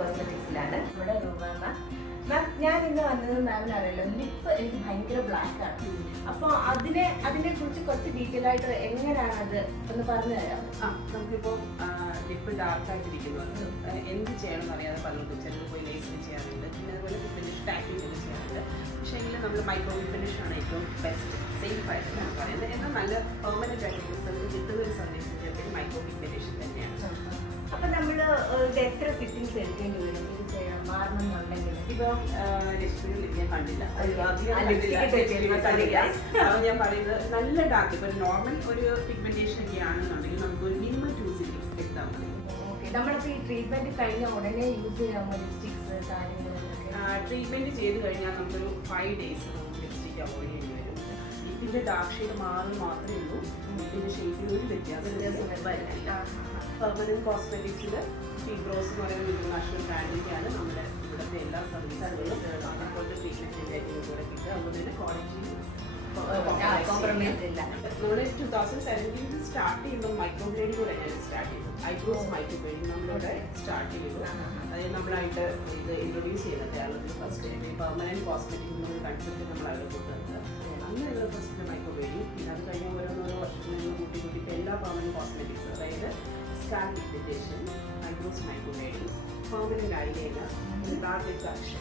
കോസ്മെറ്റിക്സിലാണ്. നമ്മുടെ രൂപ മാം, ഞാൻ ഇന്ന് വന്നത് മാമിനാണല്ലോ. ലിപ്പ് എനിക്ക് ഭയങ്കര ബ്ലാക്ക് ആണ്. അപ്പോൾ അതിനെ കുറിച്ച് കുറച്ച് ഡീറ്റെയിൽ ആയിട്ട് എങ്ങനെയാണ് അത് ഒന്ന് പറഞ്ഞു തരാം. നമുക്കിപ്പോൾ ലിപ്പ് ഡാർക്കായിട്ടിരിക്കുന്നത് എന്ത് ചെയ്യണമെന്ന് അറിയാതെ പലർക്കും ചിലർ പോയി ലേസിൽ ചെയ്യാറുണ്ട്, പിന്നെ അതുപോലെ ഫിനിഷ് ടാപ്പിംഗ് ഒക്കെ ചെയ്യാറുണ്ട്. പക്ഷേ എങ്കിൽ നമ്മൾ മൈക്രോ ഫിനിഷാണ് ഏറ്റവും ബെസ്റ്റ്, സേഫ് ആയിട്ട് ഞാൻ പറയുന്നത്. എന്നാൽ നല്ല പെർമനൻ്റ് ആയിട്ട് റിസൾട്ട് കിട്ടുന്ന ഒരു സന്ദേശത്തിൽ മൈക്രോ ഫിനിഷ് തന്നെയാണ്. അപ്പം നമ്മൾ എത്ര സിറ്റിങ്സ് എടുക്കേണ്ടി വരും ഇത് ചെയ്യാൻ മാറണമെന്നുണ്ടെങ്കിൽ? ഇപ്പോൾ ഞാൻ കണ്ടില്ല, ഞാൻ പറയുന്നത് നല്ല ഡാർക്ക് ഇപ്പോൾ നോർമൽ ഒരു പിഗ്മെന്റേഷൻ ഒക്കെ ആണെന്നുണ്ടെങ്കിൽ നമുക്ക് ഒരു മിനിമം 2 സിറ്റിംഗ് എടുത്താൽ മതി. ഓക്കെ, നമ്മളിപ്പോൾ ഈ ട്രീറ്റ്മെന്റ് കഴിഞ്ഞ ഉടനെ യൂസ് ചെയ്യാമോ ലിപ്സ്റ്റിക്സ് കാര്യങ്ങളൊക്കെ? ട്രീറ്റ്മെന്റ് ചെയ്ത് കഴിഞ്ഞാൽ നമുക്കൊരു 5 ഡേയ്സ് നമുക്ക് ലിപ്സ്റ്റിക് അവോയ്ഡ് ചെയ്യേണ്ടി വരും. ലിപ്പിന്റെ ഡാർക്ക് ഷെയ്ഡ് മാറി മാത്രമേ ഉള്ളൂ, ലിപ്പിന്റെ ഷെയ്ഡിൽ ഒരു വ്യത്യാസം വരില്ല. പെർമനന്റ് കോസ്മെറ്റിക്സിൽ ഫിബ്രോസ് എന്ന് പറയുന്ന ഇന്റർനാഷണൽ ബ്രാൻഡിൻ്റെയാണ് നമ്മുടെ ഇവിടുത്തെ എല്ലാ സർവീസുകളും അതുപോലെ ട്രീറ്റ്മെന്റിന്റെ കൂടെ കിട്ടുക. അതുപോലെ തന്നെ ക്വാളിറ്റി കോംപ്രമൈസ് ഇല്ല. നമ്മൾ 2017 സ്റ്റാർട്ട് ചെയ്യുമ്പോൾ മൈക്രോ ബ്ലേഡിംഗ് കൂടെ സ്റ്റാർട്ട് ചെയ്തു. ഐബ്രോസ് മൈക്രോ ബ്ലേഡിംഗ് നമ്മളിവിടെ സ്റ്റാർട്ട് ചെയ്തു. അതായത് നമ്മളായിട്ട് ഇത് ഇൻട്രൊഡ്യൂസ് ചെയ്യുന്നത് കേരളത്തിൽ ഫസ്റ്റ് പെർമനന്റ് കോസ്മെറ്റിക് എന്നൊരു കൺസെപ്റ്റ് നമ്മൾ അവിടെ കൊണ്ടുവന്നത്. അങ്ങനെയുള്ള ഫസ്റ്റ് മൈക്രോ ബ്ലേഡിംഗ്. പിന്നെ അത് കഴിഞ്ഞ ഓരോന്നോരോ വർഷങ്ങളിൽ കൂട്ടി എല്ലാ പെർമനന്റ് കോസ്മെറ്റിക്സ്, അതായത് scalp pigmentation, eyebrows microblading, permanent eyeliner, dark lip action,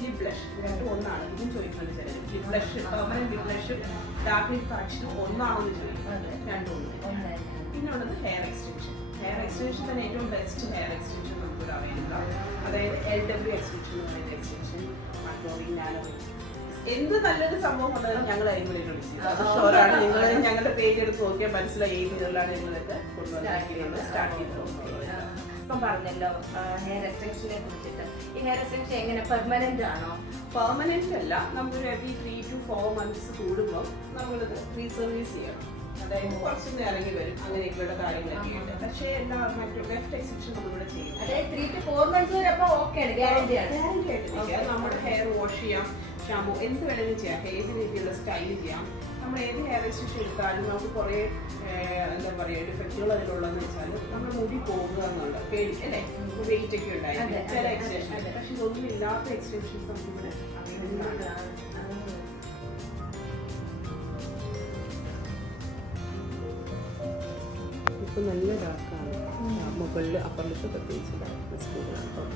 lip blush, രണ്ടും ഒന്നാണ്. ഇതും ചോദിക്കുന്നത് ചിലർ ലിപ് ബ്ലഷ്, പെർമനന്റ് ലിപ് ബ്ലഷും ഡാർക്ക് ലിപ് ആക്ഷനും ഒന്നാണെന്ന് ചോദിക്കുന്നത്. രണ്ടും ഒന്ന്. പിന്നെ ഉള്ളത് ഹെയർ എക്സ്റ്റൻഷൻ. ഹെയർ എക്സ്റ്റൻഷൻ തന്നെ ഏറ്റവും ബെസ്റ്റ് ഹെയർ എക്സ്റ്റൻഷൻ നമുക്കൊരു അവൈലബിൾ. അതായത് LW എക്സ്റ്റൻഷൻ എന്ന് പറയുന്ന എക്സ്റ്റൻഷൻ, മൈക്രോവിംഗ്, നാനോ, എന്ത് നല്ലൊരു സംഭവം കൊണ്ടാലും ഞങ്ങൾ അതിനുള്ളിലാണ്. നിങ്ങൾ ഞങ്ങളുടെ പേജ് എടുത്ത് നോക്കിയാൽ മനസ്സിലായി ഏത് ഇതിലാണ് നിങ്ങളൊക്കെ കൊണ്ടുവന്നിരിക്കുന്നത് സ്റ്റാർട്ട് ചെയ്തത്. ഇപ്പം പറഞ്ഞല്ലോ ഹെയർ എക്സ്റ്റൻഷനെ കുറിച്ചിട്ട്. ഈ ഹെയർ എക്സ്റ്റൻഷൻ എങ്ങനെ പെർമനന്റ് ആണോ? പെർമനന്റ് അല്ല, നമ്മളൊരു എവറി 3 to 4 months കൂടുമ്പോൾ നമ്മളിത് റീസർവീസ് ചെയ്യണം. അതായത് കുറച്ചൊന്ന് ഇറങ്ങി വരും, അങ്ങനെയൊക്കെയുള്ള കാര്യങ്ങളൊക്കെ ഉണ്ട്. പക്ഷേ എല്ലാ മറ്റു ലെഫ്റ്റ് എക്സ്റ്റൻഷൻ നമ്മളിവിടെ ചെയ്യും. അതായത് 3 to 4 months വരെ അപ്പോൾ ഓക്കെയാണ്, ഗ്യാരണ്ടി ആണ്. ഗ്യാരണ്ടി ആയിട്ട് നമ്മുടെ ഹെയർ വാഷ് ചെയ്യാം, ഷാമ്പു എന്ത് വേണമെങ്കിലും ചെയ്യാം, ഏത് രീതിയിലുള്ള സ്റ്റൈൽ ചെയ്യാം. നമ്മൾ ഏത് ഹെയർ എക്സ്റ്റൻഷൻ എടുത്താലും നമുക്ക് കുറേ എന്താ പറയുക ഡിഫക്റ്റുകൾ അതിലുള്ളതെന്ന് വെച്ചാൽ നമ്മുടെ മുടി പോകുക എന്നുള്ള പേടി അല്ലേ, വെയിറ്റ് ഒക്കെ ഉണ്ടായിരുന്നു ചില എക്സ്റ്റൻഷൻ. പക്ഷെ ഇതൊന്നും ഇല്ലാത്ത എക്സ്റ്റൻഷൻസ് നമുക്കിവിടെ അവൈലബിൾ ആണ്. ഇപ്പം നല്ല ഡാർക്കാണ്, മുകളിൽ അപ്പർ ലിപ്പ് പ്രത്യേകിച്ച് ഡാർക്ക് സ്കൂളാണ്.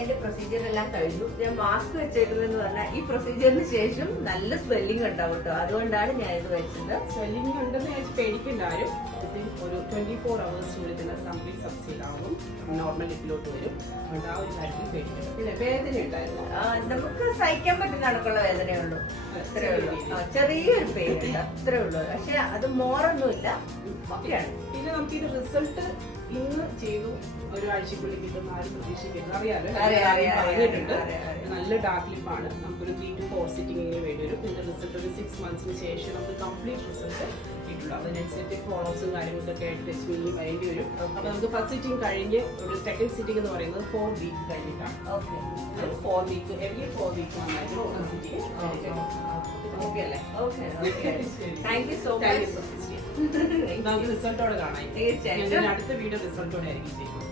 എന്റെ പ്രൊസീജിയർ എല്ലാം കഴിഞ്ഞു. ഞാൻ മാസ്ക് വെച്ചേക്കുന്നതെന്ന് പറഞ്ഞാൽ ഈ പ്രൊസീജിയറിന് ശേഷം നല്ല സ്വെല്ലിംഗ് ഉണ്ടാവും കേട്ടോ, അതുകൊണ്ടാണ് ഞാൻ ഇത് വെച്ചത്. സ്വെല്ലിംഗ് ഉണ്ടെന്ന് വെച്ച് പേടിക്കേണ്ട ആരും. ഒരു 24 hours തന്നെ കംപ്ലീറ്റ് സബ്സൈഡ് ആവും, നോർമൽ ലിപ്പിലോട്ട് വരും. അതുകൊണ്ട് ആ ഒരു കാര്യത്തിൽ പേടിക്കേണ്ട. പിന്നെ വേദന ഉണ്ടായിരുന്നു, നമുക്ക് സഹിക്കാൻ പറ്റുന്ന കണക്കുള്ള വേദനയുള്ളൂ, അത്രേ ഉള്ളൂ. ചെറിയൊരു പെയിൻ ഉണ്ട്, അത്രേ ഉള്ളൂ. പക്ഷെ അത് മോറൊന്നുമില്ല, ഓക്കെയാണ്. പിന്നെ നമുക്കിത് റിസൾട്ട് ഇന്ന് ചെയ്തു ഒരാഴ്ചക്കുള്ളിൽ കിട്ടുന്ന ആരും പ്രതീക്ഷിക്കുന്നത് അറിയാലോ. നല്ല ഡാർക്ക് ലിപ്പാണ്. നമുക്കൊരു 3 to 4 സിറ്റിങ്ങിന് വേണ്ടി വരും. പിന്നെ റിസൾട്ട് ഒരു 6 monthsന് ശേഷം നമുക്ക് കംപ്ലീറ്റ് റിസൾട്ട് കിട്ടുള്ളൂ. അതിനനുസരിച്ച് ഫോളോപ്സും കാര്യങ്ങളൊക്കെ ആയിട്ട് ടെസ്റ്റ് ചെയ്ത് വരേണ്ടി വരും. അപ്പോൾ നമുക്ക് ഫസ്റ്റ് സിറ്റിംഗ് കഴിഞ്ഞ് ഒരു സെക്കൻഡ് സിറ്റിംഗ് എന്ന് പറയുന്നത് 4 week കഴിഞ്ഞിട്ടാണ്. 4 week എവറി 4 week നന്നായിട്ട് ഓരോ സിറ്റിംഗ് ഓക്കെ അല്ലേ? Thank you so much. നമുക്ക് റിസൾട്ടോടെ കാണാം. തീർച്ചയായിട്ടും അടുത്ത വീഡിയോ റിസൾട്ടോടെ ആയിരിക്കും ചെയ്യുന്നത്.